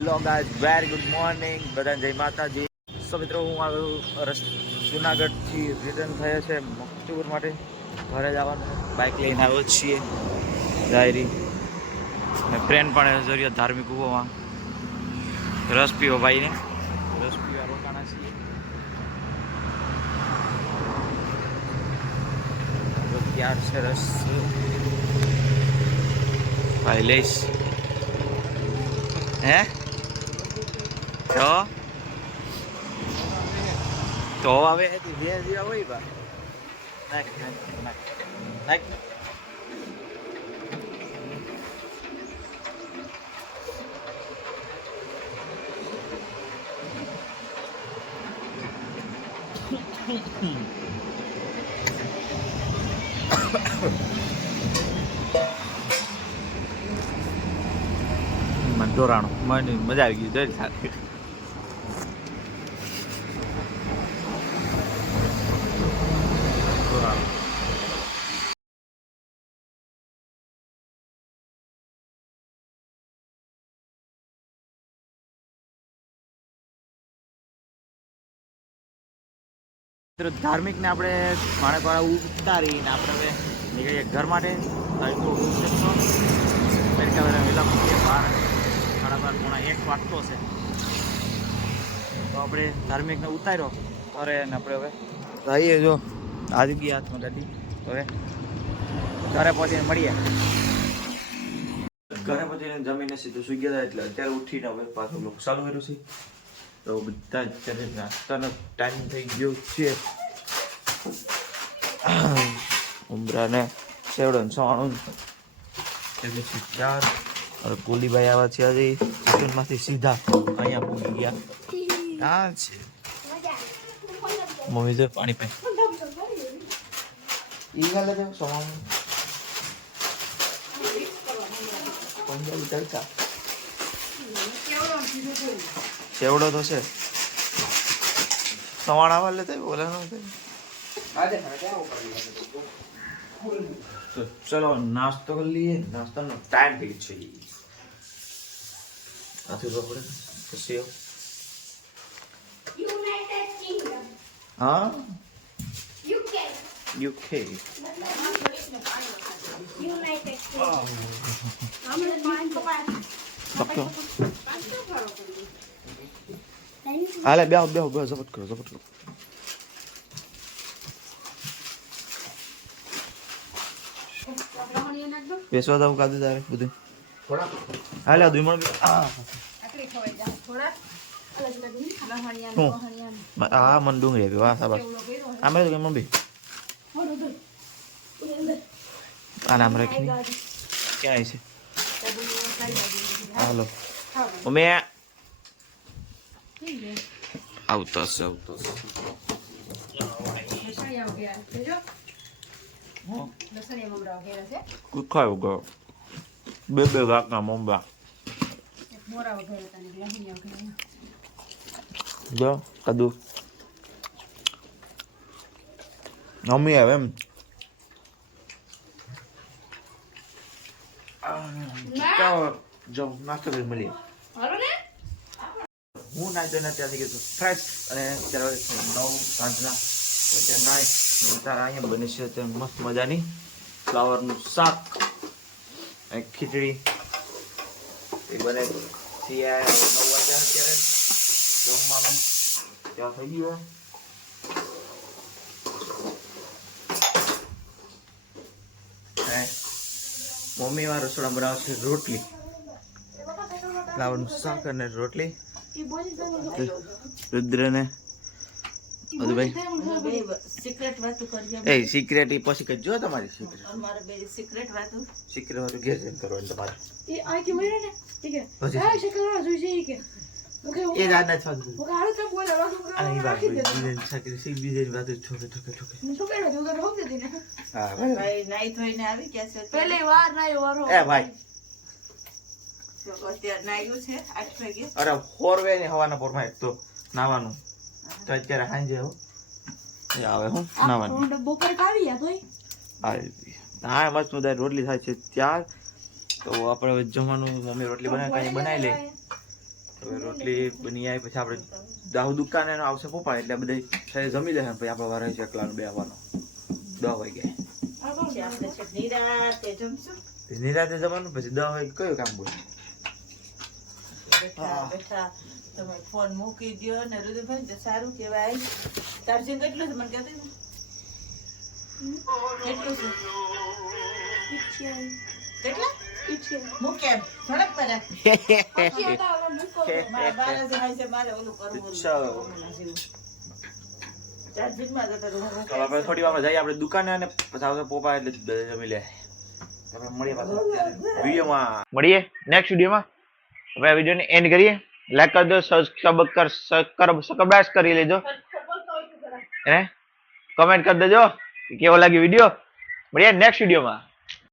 Hello guys, very good morning બધાને જય માતાજી. સો મિત્રો, હું આવ્યો જુનાગઢથી રિટર્ન થયા છે મકતપુર માટે ઘરે જવાનું. બાઇક લઈને આવ્યો છીએ ડાયરી ને ફ્રેન્ડ પણ જરૂરિયાત ધાર્મિક ઉભોમાં રસ પીવો ભાઈને રસ પીવા રોકાણા છીએ. ત્યાર છે રસ ભાઈ લઈશ હે તો હવે જે હોય બા નાખ નાખ નાખ. ડોરાણું મને મજા આવી ગઈ જઈ સાથે. ધાર્મિક ને આપણે માણેકવાળા ઉતારીને આપણે હવે નીકળીએ ઘર માટે. એક વાગતો છે તો આપણે ધાર્મિકને ઉતાર્યો અરે ને આપણે હવે જઈએ. જો આવી ગઈ હાથમાં ગાડી. હવે ઘરે પહોંચીને મળીએ. ઘરે પહોંચીને જમીને સીધું સુઈ ગયા એટલે અત્યારે ઉઠીને હવે પાછું લોકો ચાલુ કર્યું છે. તો બધા અત્યારે નાસ્તાનો ટાઈમ થઈ ગયો છે. ઉમરાને સેવડન સવાણું ચાર કુલીભાઈ આવ્યા છે આજે સ્ટેશનમાંથી સીધા અહીંયા પૂરી ગયા. હા છે મમ્મી તો પાણી પી ઈ ગાલે તો સવાણું પંજાબી તડકા સેવડો તો છે સવાણા વાલે તો બોલા ન તો ચલો નાસ્તો કરી લઈએ. નાસ્તાનો ટાઈમ થઈ છે. આથી બપોરે પછી હા યુકે હાલે બેહો બેહો બેહો ઝપટ કરો ઝપટ કરો. બેસવા દઉં કાદુ તારે બધું હાલે આ દુમણ હા મને ડુંગળી આપી. વાહ સાબાસ. આમ કે મમ્મી આને આમ રાખી ક્યાં છે? હાલો મમ્મી આવતો હશે આવતો હશે. કુખાયો ગયો બે બે ગાકના મમરા જો કદુ મમ્મી આવે એમ જો નાસ્તો કરી મળીએ. હું નાચતો ને ત્યાંથી ગયો ફ્રેશ અને અત્યારે 9 સાંજના અત્યારે નાઈસ. તારા અહીંયા બને છે તે મસ્ત મજાની ફ્લાવરનું શાક અને ખીચડી એ બને. 9 વાગ્યા અત્યારે જમવાનું ત્યાં થઈ ગયું. મમ્મી માં રસોડા બનાવે છે રોટલી ફ્લાવરનું શાક અને રોટલી. રુદ્રને સિક્રેટ એ પછી કઈ જો તમારી સિક્રેટ વાતો ઘેર જઈને કરવાની તમારે. એ રાત ના છોકરી અરે ફોરવે ને હવાના પોરમાં એક તો નાવાનું તો અત્યારે સાંજે આવે હું નાવાનું હા મસ્ત મજા રોટલી થાય છે ત્યાર. તો આપણે જમવાનું મમ્મી રોટલી બનાવી લે હવે રોટલી બની આવી પછી આપણે દાહુ દુકાને આવશે પપ્પા એટલે બધા સાથે જમી લે પછી આપણે વારે છે એકલા બે આવવાનો 10 વાગે નિરાતે જવાનું પછી 10 વાગે કયું કામ બોલ તમે ફોન મૂકી દો ને રુદુભાઈ તો સારું કહેવાય. ચાર્જિંગ કેટલું છે મને કહેતી કેટલું છે કેટલા મૂકે ઝડપ પડે મારે ઓલું કરવું ચાર્જિંગમાં આપણે થોડી વાર જઈએ આપણે દુકાને અને પછી આવશે પપ્પા એટલે જમી લે તમે મળીએ પાછા વિડીયોમાં મળીએ નેક્સ્ટ વિડીયોમાં હવે આ વિડીયોને એન્ડ કરીએ લાઈક કરી દો સબસ્ક્રાઇબ કરી લેજો અને કમેન્ટ કરી દેજો કેવો લાગ્યો વિડીયો મળીએ નેક્સ્ટ વિડીયોમાં